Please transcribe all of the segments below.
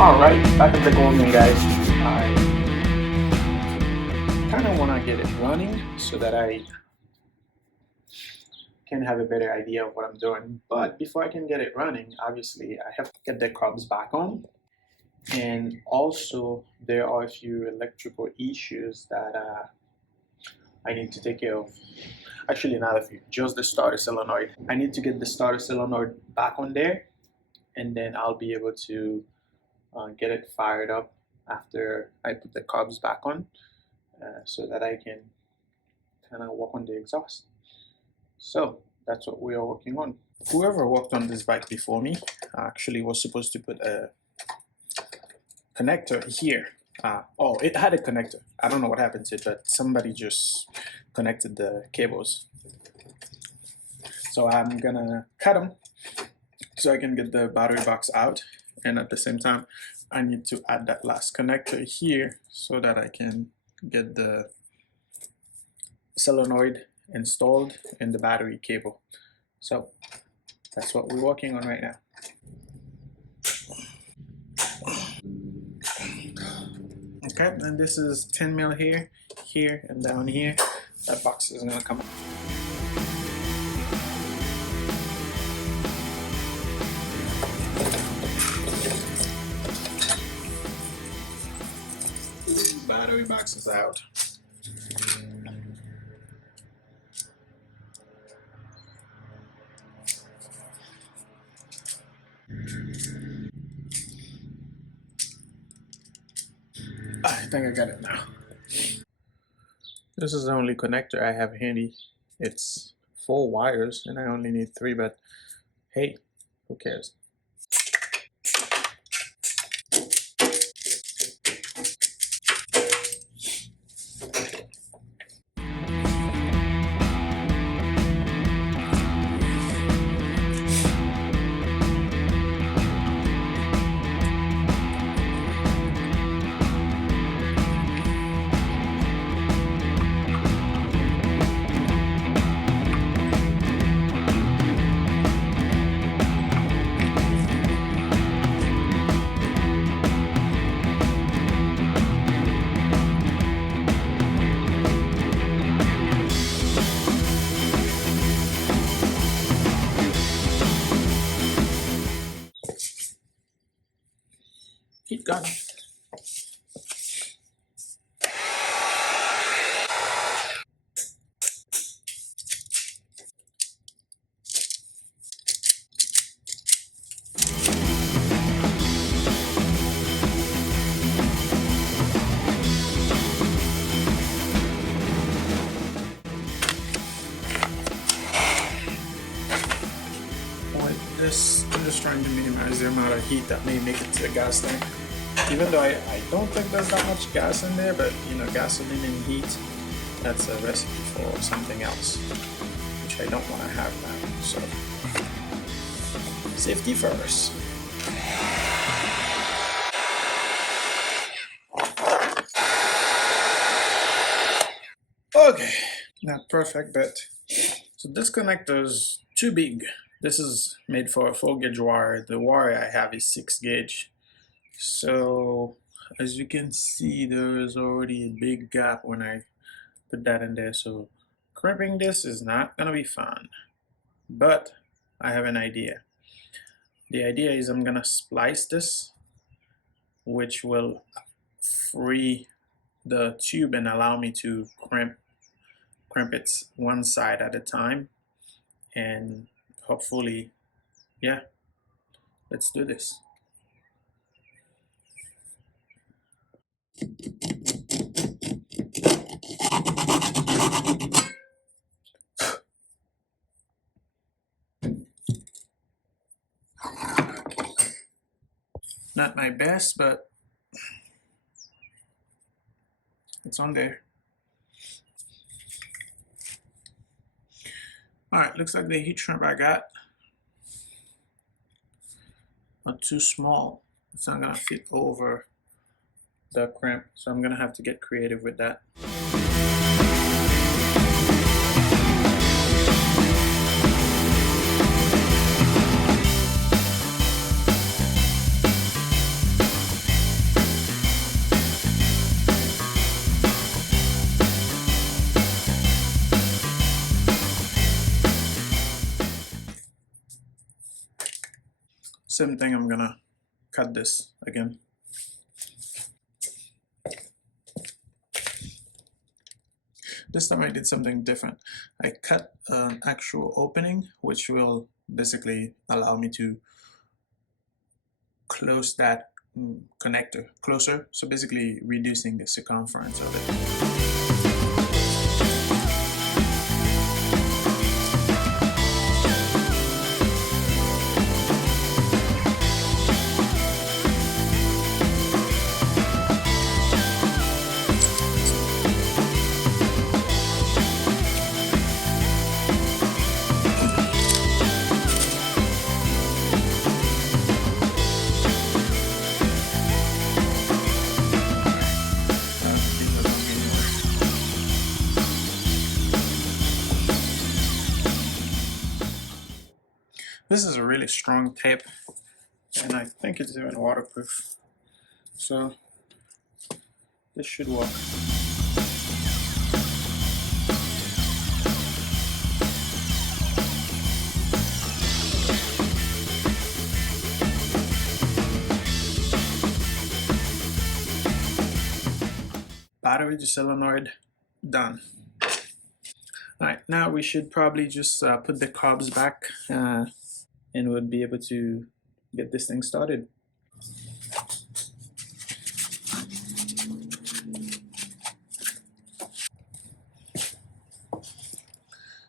Alright, back at the Goldwing, guys. I kind of want to get it running so that I can have a better idea of what I'm doing. But before I can get it running, obviously I have to get the carbs back on. And also there are a few electrical issues that I need to take care of. Actually, not a few, just the starter solenoid. I need to get the starter solenoid back on there, and then I'll be able to get it fired up after I put the carbs back on, so that I can kind of work on the exhaust. So that's what we are working on. Whoever worked on this bike before me actually was supposed to put a connector here. Oh, it had a connector. I don't know what happened to it, but somebody just connected the cables. So I'm gonna cut them so I can get the battery box out, and at the same time I need to add that last connector here so that I can get the solenoid installed in the battery cable. So that's what we're working on right now. Okay, and this is 10 mil here, here, and down here. That box is gonna come up. Battery box is out. I think I got it now. This is the only connector I have handy. It's 4 wires and I only need 3, but hey, who cares? Keep going. This, I'm just trying to minimize the amount of heat that may make it to the gas tank. Even though I don't think there's that much gas in there, but you know, gasoline and heat, that's a recipe for something else, which I don't want to have now. So, safety first. Okay, not perfect, but so this connector is too big. This is made for a 4 gauge wire. The wire I have is 6 gauge. So as you can see, there is already a big gap when I put that in there. So crimping this is not gonna be fun, but I have an idea. The idea is I'm gonna splice this, which will free the tube and allow me to crimp it one side at a time, and hopefully, yeah, let's do this. Not my best, but it's on there. Alright, looks like the heat shrink I got are too small. It's not gonna fit over the crimp, so I'm gonna have to get creative with that. Same thing, I'm gonna cut this again. This time I did something different. I cut an actual opening, which will basically allow me to close that connector closer, so basically reducing the circumference of it. This is a really strong tape, and I think it's even waterproof, so this should work. Battery to solenoid, done. Alright, now we should probably just put the carbs back and we'll be able to get this thing started.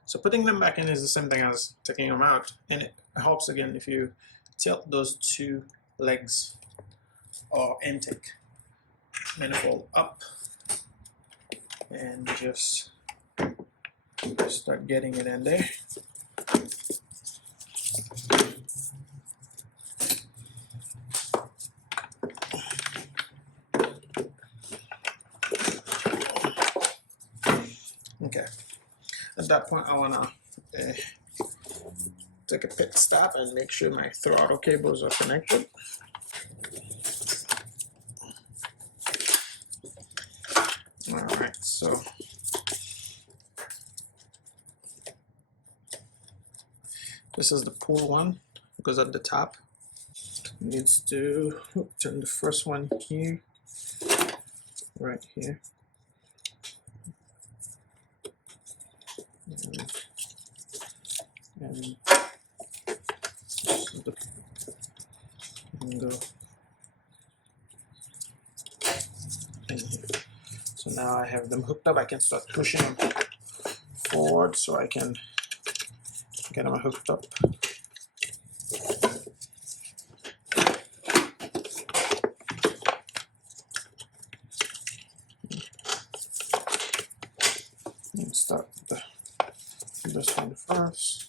So putting them back in is the same thing as taking them out, and it helps again if you tilt those two legs or intake manifold up and just start getting it in there. Okay, at that point I want to take a pit stop and make sure my throttle cables are connected. Alright, so this is the pull one, goes at the top. Needs to turn the first one here, right here. And go in here. So now I have them hooked up. I can start pushing them forward so I can get them hooked up. And start this one first.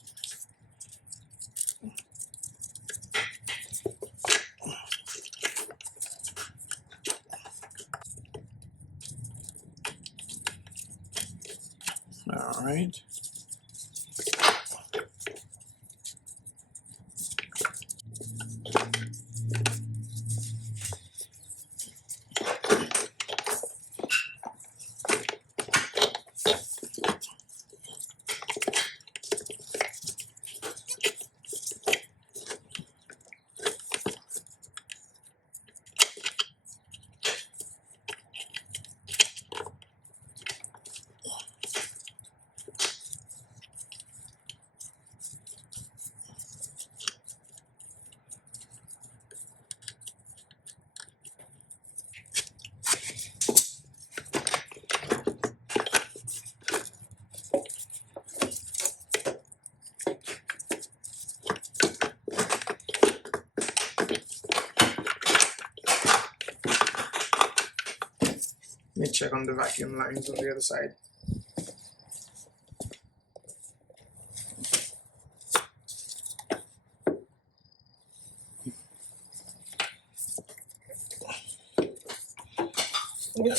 All right. Let me check on the vacuum lines on the other side. Yeah.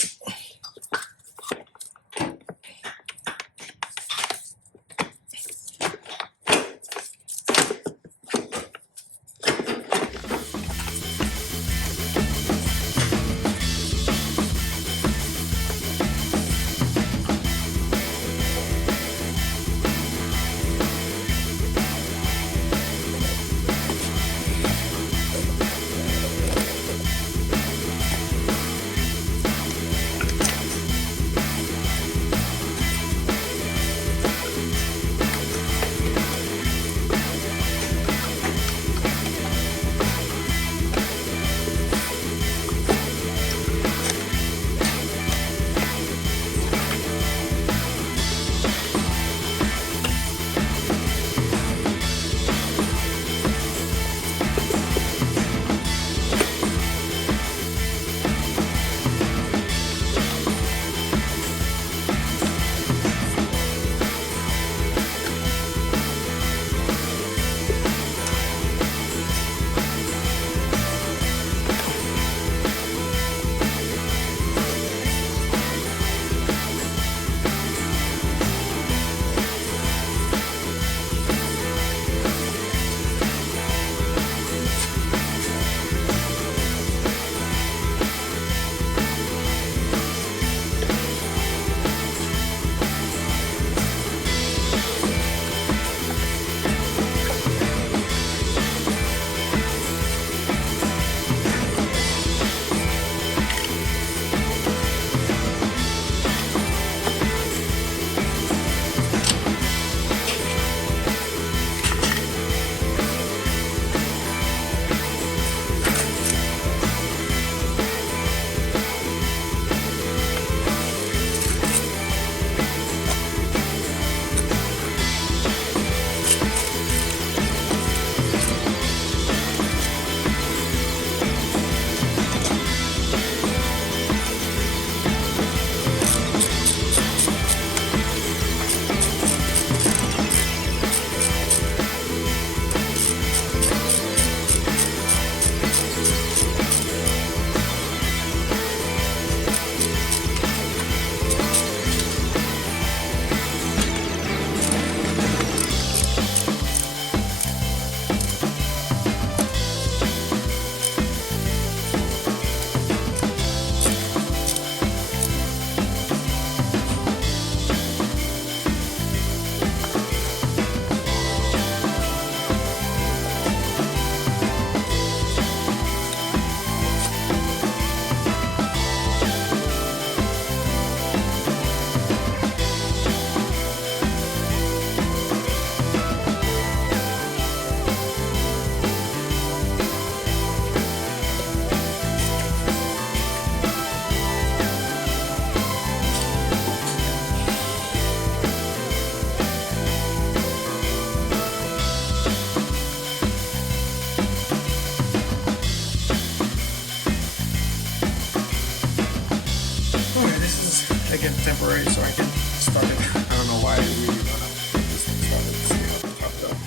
make it temporary so I can start it. I don't know why I really wanna make this thing started. See how it popped up.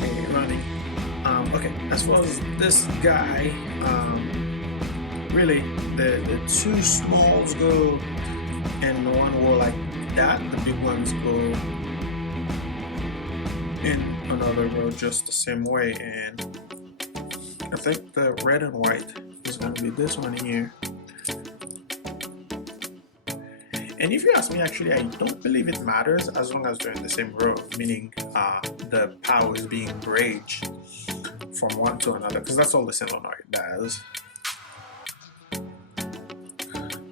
Make it running. Okay, as far as this guy, really the two smalls go in one wall like that, the big ones go in another row just the same way, and I think the red and white is going to be this one here. And if you ask me, actually, I don't believe it matters as long as they're in the same row, meaning the power is being bridged from one to another, because that's all the solenoid does.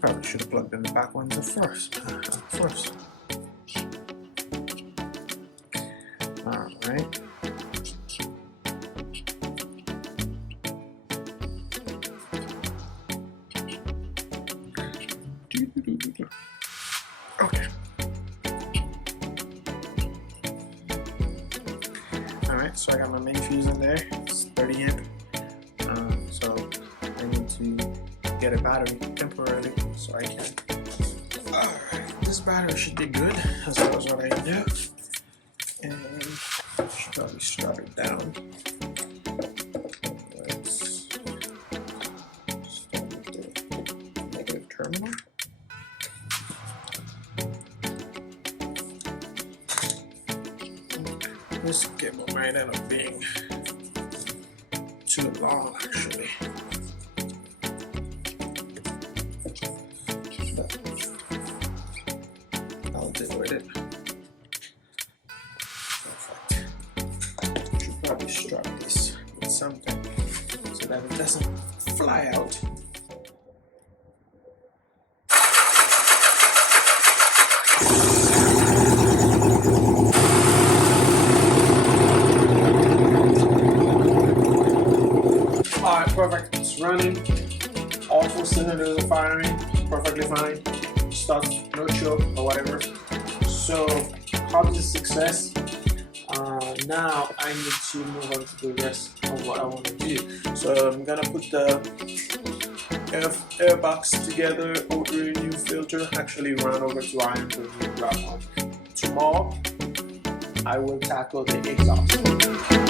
Probably should have plugged in the back ones first. Alright. Okay. Alright, so I got my main fuse in there. It's 30 amp. So I need to get a battery temporarily so I can. Alright, this battery should be good as far as what I do. And should probably strap it down. Let's start with the negative terminal. This cable might end up being too long, actually. I'll deal with it. Perfect. Should probably strap this with something so that it doesn't fly out. Alright, perfect. It's running. All 4 cylinders are firing perfectly fine. Stuck, no choke or whatever. So, hobby is success. Now I need to move on to the rest of what I want to do. So I'm gonna put the air box together, order a new filter, actually run over to Iron to grab one. Tomorrow I will tackle the exhaust.